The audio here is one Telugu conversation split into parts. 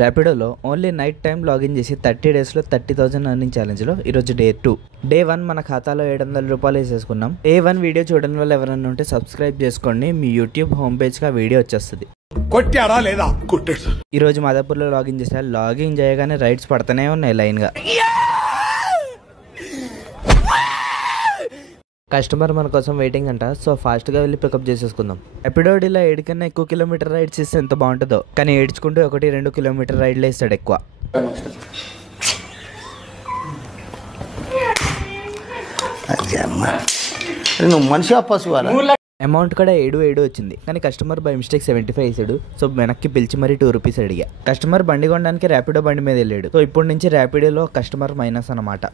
ర్యాపిడోలో ఓన్లీ నైట్ టైం లాగిన్ చేసి 30 డేస్లో 30,000 ఎర్నింగ్ ఛాలెంజ్లో ఈరోజు డే 2. డే 1 మన ఖాతాలో 700 రూపాయలు వేసేసుకున్నాం. డే 1 వీడియో చూడడం వల్ల ఎవరైనా ఉంటే సబ్స్క్రైబ్ చేసుకోండి. మీ యూట్యూబ్ హోమ్ పేజ్కి ఆ వీడియో వచ్చేస్తుంది. ఈరోజు మాదాపూర్లో లాగిన్ చేసా. లాగిన్ చేయగానే రైడ్స్ పడుతూనే ఉన్నాయి లైన్గా. కస్టమర్ మన కోసం వెయిటింగ్ అంట. సో ఫాస్ట్గా వెళ్ళి పికప్ చేసేసుకుందాం. ఎపిడోడిలో 7 కన్నా ఎక్కువ కిలోమీటర్ రైడ్స్ ఇస్తే ఎంత బాగుంటుందో, కానీ ఏడ్చుకుంటూ 1-2 కిలోమీటర్ రైడ్లు వేస్తాడు ఎక్కువ. అమౌంట్ కూడా 7 వచ్చింది, కానీ కస్టమర్ బై మిస్టేక్ 75 వేసాడు. సో వెనక్కి పిలిచి మరీ 2 రూపీస్ అడిగా. కస్టమర్ బండి కొనడానికి ర్యాపిడో బండి మీద వెళ్ళాడు. సో ఇప్పటి నుంచి ర్యాపిడోలో కస్టమర్ మైనస్ అన్నమాట.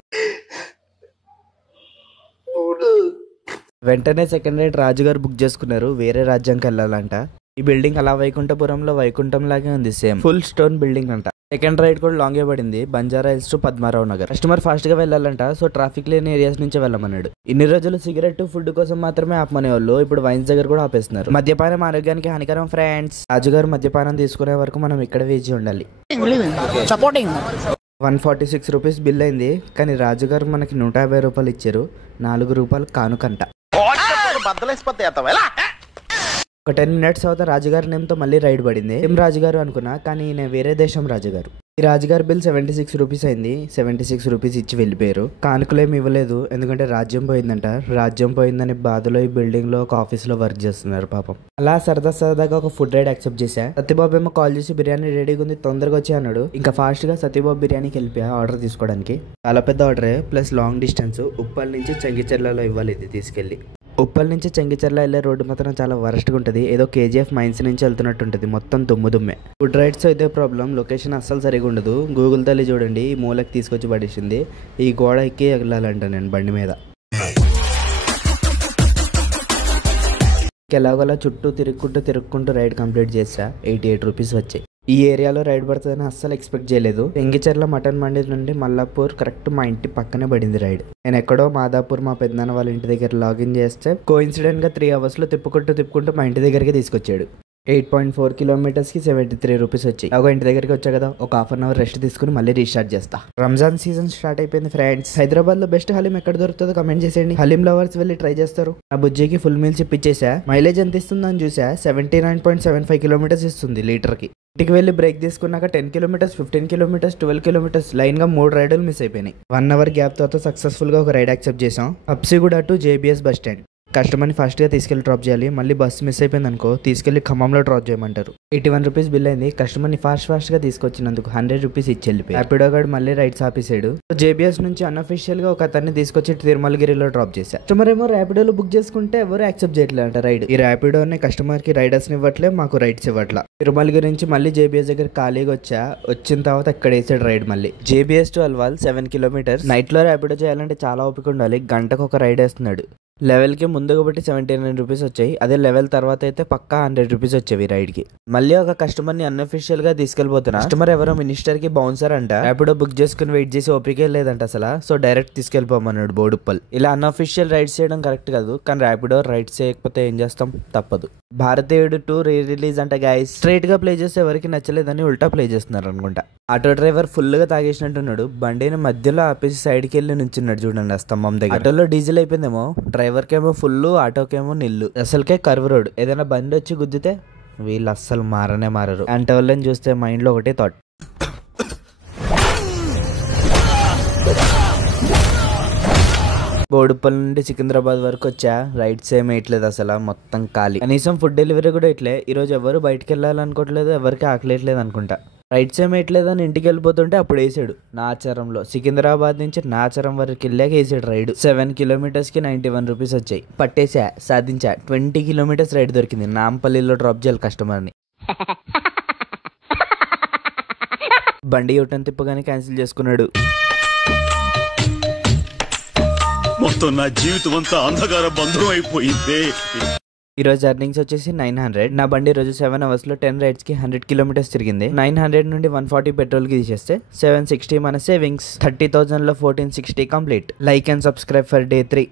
వెంటనే సెకండ్ రైడ్ రాజుగారు బుక్ చేసుకున్నారు. వేరే రాజ్యానికి వెళ్ళాలంట. ఈ బిల్డింగ్ అలా వైకుంఠపురంలో వైకుంఠం లాగే ఉంది. సేమ్ ఫుల్ స్టోన్ బిల్డింగ్ అంట. సెకండ్ రైడ్ కూడా లాంగే పడింది. Banjara hills to Padmarao Nagar. Customer fast గా వెళ్ళాలంట. సో ట్రాఫిక్ లేని ఏరియాస్ నుంచి వెళ్ళమన్నాడు. ఇన్ని రోజులు సిగరెట్ ఫుడ్ కోసం మాత్రమే ఆపమనే వాళ్ళు ఇప్పుడు వైన్స్ దగ్గర కూడా ఆపేస్తున్నారు. మద్యపానం ఆరోగ్యానికి హానికరం ఫ్రెండ్స్. రాజుగారు మద్యపానం తీసుకునే వరకు మనం ఇక్కడ వేచి ఉండాలి. 146 రూపీస్ బిల్ అయింది, కానీ రాజుగారు మనకి 150 రూపాయలు ఇచ్చారు. 4 రూపాయలు కానుకంట. ఒక 10 మినిట్స్ తర్వాత రాజుగారి నేమ్తో మళ్ళీ రైడ్ పడింది. ఏం రాజుగారు అనుకున్నా, కానీ నేను వేరే దేశం రాజుగారు. ఈ రాజుగారి బిల్ 76 రూపీస్ అయింది. 76 రూపీస్ ఇచ్చి వెళ్ళిపోయారు. కానుకలేమి ఇవ్వలేదు, ఎందుకంటే రాజ్యం పోయిందంట. రాజ్యం పోయిందని బాధలో ఈ బిల్డింగ్ లో ఒక ఆఫీస్ లో వర్క్ చేస్తున్నారు పాపం. అలా సరదాగా ఒక ఫుడ్ రైడ్ యాక్సెప్ట్ చేశా. సత్యబాబు ఏమో కాల్ చేసి బిర్యానీ రెడీగా ఉంది, తొందరగా వచ్చి అన్నాడు. ఇంకా ఫాస్ట్ గా సత్యబాబు బిర్యానీకి వెళ్ళిపోయా ఆర్డర్ తీసుకోవడానికి. చాలా పెద్ద ఆర్డరే, ప్లస్ లాంగ్ డిస్టెన్స్. ఉప్పల్ నుంచి చెంగిచెర్లలో ఇవ్వాలి ఇది తీసుకెళ్లి. ఉప్పల్ నుంచి చెంగిచెర్ల వెళ్ళే రోడ్డు మాత్రం చాలా వరస్ట్గా ఉంటుంది. ఏదో KGF మైన్స్ నుంచి వెళ్తున్నట్టు ఉంటుంది. మొత్తం దుమ్మే. ఫుడ్ రైడ్స్ అయితే ప్రాబ్లం, లొకేషన్ అస్సలు సరిగా ఉండదు. గూగుల్ తల్లి చూడండి ఈ మూలకి తీసుకొచ్చి పడేసింది. ఈ గోడ ఎక్కి వెళ్ళాలంట నేను బండి మీద. ఎలాగోలా చుట్టూ తిరుక్కుంటూ రైడ్ కంప్లీట్ చేసా. 88 రూపీస్ వచ్చాయి. ఈ ఏరియాలో రైడ్ పడుతుందని అస్సలు ఎక్స్పెక్ట్ చేయలేదు. చెంగిచెర్ల మటన్ మండి నుండి మల్లాపూర్ కరెక్ట్ మా ఇంటి పక్కనే పడింది రైడ్. నేను ఎక్కడో మాదాపూర్ మా పెద్దనాన్న వాళ్ళ ఇంటి దగ్గర లాగిన్ చేస్తే కోఇన్సిడెంట్ గా 3 అవర్స్ లో తిప్పుకుంటూ మా ఇంటి దగ్గరికి తీసుకొచ్చాడు. 8.4 కిలోమీటర్స్ కి 73 రూపీస్ వచ్చాయి. ఒక ఇంటి దగ్గరికి వచ్చా కదా, ఒక ½ అన్ అవర్ రెస్ట్ తీసుకుని మళ్ళీ రీస్టార్ట్ చేస్తా. రంజాన్ సీజన్ స్టార్ట్ అయిపోయింది ఫ్రెండ్స్. హైదరాబాద్ లో బెస్ట్ హలీం ఎక్కడ దొరుకుతుందో కమెంట్ చేసేయండి. హలీం లవర్స్ వెళ్ళి ట్రై చేస్తారు. నా బుజ్జికి ఫుల్ మీల్స్ ఇప్పించేసా. మైలేజ్ ఎంత ఇస్తుందని చూసా. 79.75 కిలోమీటర్స్ ఇస్తుంది లీటర్ కి. ఇంటికి వెళ్ళి బ్రేక్ తీసుకున్నాక 10 కిలోమీటర్స్, 15 కిలోమీటర్స్, 12 కిలోమీటర్స్ లైన్ గా 3 రైడ్లు మిస్ అయిపోయినాయి. 1 అవర్ గ్యాప్ తర్వాత సక్సెస్ఫుల్ గా ఒక రైడ్ యాక్సెప్ట్ చేసాం. Habsiguda to JBS bus stand. కస్టమర్ని ఫాస్ట్గా తీసుకెళ్ళి డ్రాప్ చేయాలి. మళ్ళీ బస్సు మిస్ అయిపోయింది అనుకో, తీసుకెళ్లి ఖమ్మంలో డ్రాప్ చేయమంటారు. 81 రూపీస్ బిల్ అయింది. కస్టమర్ని ఫాస్ట్గా తీసుకొచ్చినందుకు 100 రూపీస్ ఇచ్చి వెళ్ళిపోయి ర్యాపిడో గార్డ్ మళ్ళీ రైడ్స్ ఆపేసాడు. JBS నుంచి అన్అఫీషియల్ గా ఒక అతన్ని తీసుకొచ్చి తిరుమలగిరిలో డ్రాప్ చేశా. కస్టమర్ ఏమో ర్యాపిడోలో బుక్ చేసుకుంటే ఎవరు యాక్సెప్ట్ చేయట్లేదంట రైడ్. ఈ ర్యాపిడోని కస్టమర్ కి రైడర్స్ ఇవ్వట్లే, మాకు రైడ్స్ ఇవ్వట్లా. తిరుమలగిరి నుంచి మళ్ళీ JBS దగ్గర ఖాళీగా వచ్చిన తర్వాత ఇక్కడ వేసాడు రైడ్ మళ్ళీ. JBS to Alwal 7 kilometres. Night లో ర్యాపిడో చేయాలంటే చాలా ఓపిక ఉండాలి. గంటకు ఒక రైడ్ వేస్తున్నాడు. లెవెల్ కి ముందు కాబట్టి 79 రూపీస్ వచ్చాయి. అదే లెవెల్ తర్వాత అయితే పక్కా 100 రూపీస్ వచ్చేవి రైడ్ కి. మళ్ళీ ఒక కస్టమర్ ని అన్అఫీషియల్ గా తీసుకెళ్లిపోతున్నా. కస్టమర్ ఎవరో మినిస్టర్ కి బౌన్సర్ అంట. ర్యాపిడో బుక్ చేసుకుని వెయిట్ చేసి ఓపిక లేదంట అసలు. సో డైరెక్ట్ తీసుకెళ్లిపోమన్నాడు బోడుప్పల్. ఇలా అన్అఫీషియల్ రైడ్స్ చేయడం కరెక్ట్ కాదు, కానీ ర్యాపిడో రైడ్స్ చేయకపోతే ఏం చేస్తాం, తప్పదు. భారతీయుడు 2 రిలీజ్ అంట గైస్. స్ట్రైట్ గా ప్లే చేస్తే ఎవరికి నచ్చలేదని ఉల్టా ప్లే చేస్తున్నారు అనుకుంటా. ఆటో డ్రైవర్ ఫుల్ గా తాగేసినట్టున్నాడు. బండిని మధ్యలో ఆపేసి సైడ్ కి వెళ్ళి నుంచున్నాడు చూడండి ఆ స్తంభం దగ్గర. ఆటోలో డీజిల్ అయిపోయిందేమో. డ్రైవర్ కేమో ఫుల్, ఆటోకేమో నిల్లు. అసలుకే కర్వ్ రోడ్. ఏదైనా బండి వచ్చి గుద్దితే వీళ్ళు అస్సలు మారరు. అంటే వాళ్ళని చూస్తే మైండ్ లో ఒకటే థాట్, బోడుప్పల్ నుండి సికింద్రాబాద్ వరకు వచ్చా. రైడ్స్ ఏమి వేయట్లేదు అసలు, మొత్తం ఖాళీ. కనీసం ఫుడ్ డెలివరీ కూడా ఇట్లే. ఈ రోజు ఎవరు బయటకు వెళ్ళాలనుకోవట్లేదు, ఎవరికి ఆకలేట్లేదు అనుకుంటా. రైడ్స్ ఏమి వేయట్లేదు అని ఇంటికి వెళ్ళిపోతుంటే అప్పుడు వేసాడు నాచారంలో. సికింద్రాబాద్ నుంచి నాచారం వరకు వెళ్ళాక వేసాడు రైడ్. 7 కిలోమీటర్స్ కి 91 రూపీస్ వచ్చాయి. పట్టేసా, సాధించా. 20 కిలోమీటర్స్ రైడ్ దొరికింది. నాంపల్లిలో డ్రాప్ చేయాలి కస్టమర్ని. బండి యూటర్న్ తిప్పగానే క్యాన్సిల్ చేసుకున్నాడు. మొత్తం నా జీవితం అంతా అంధకార బంధం అయిపోయింది. ఈరోజు ఎర్నింగ్స్ వచ్చేసి 900. నా బండి రోజు 7 అవర్స్ లో 10 రైడ్స్ కి 100 కిలోమీటర్స్ తిరిగింది. 900 నుండి 140 పెట్రోల్ కి తీసేస్తే 760 మన సేవింగ్స్. 30,000 లో 1460 complete. Like and subscribe for day 3.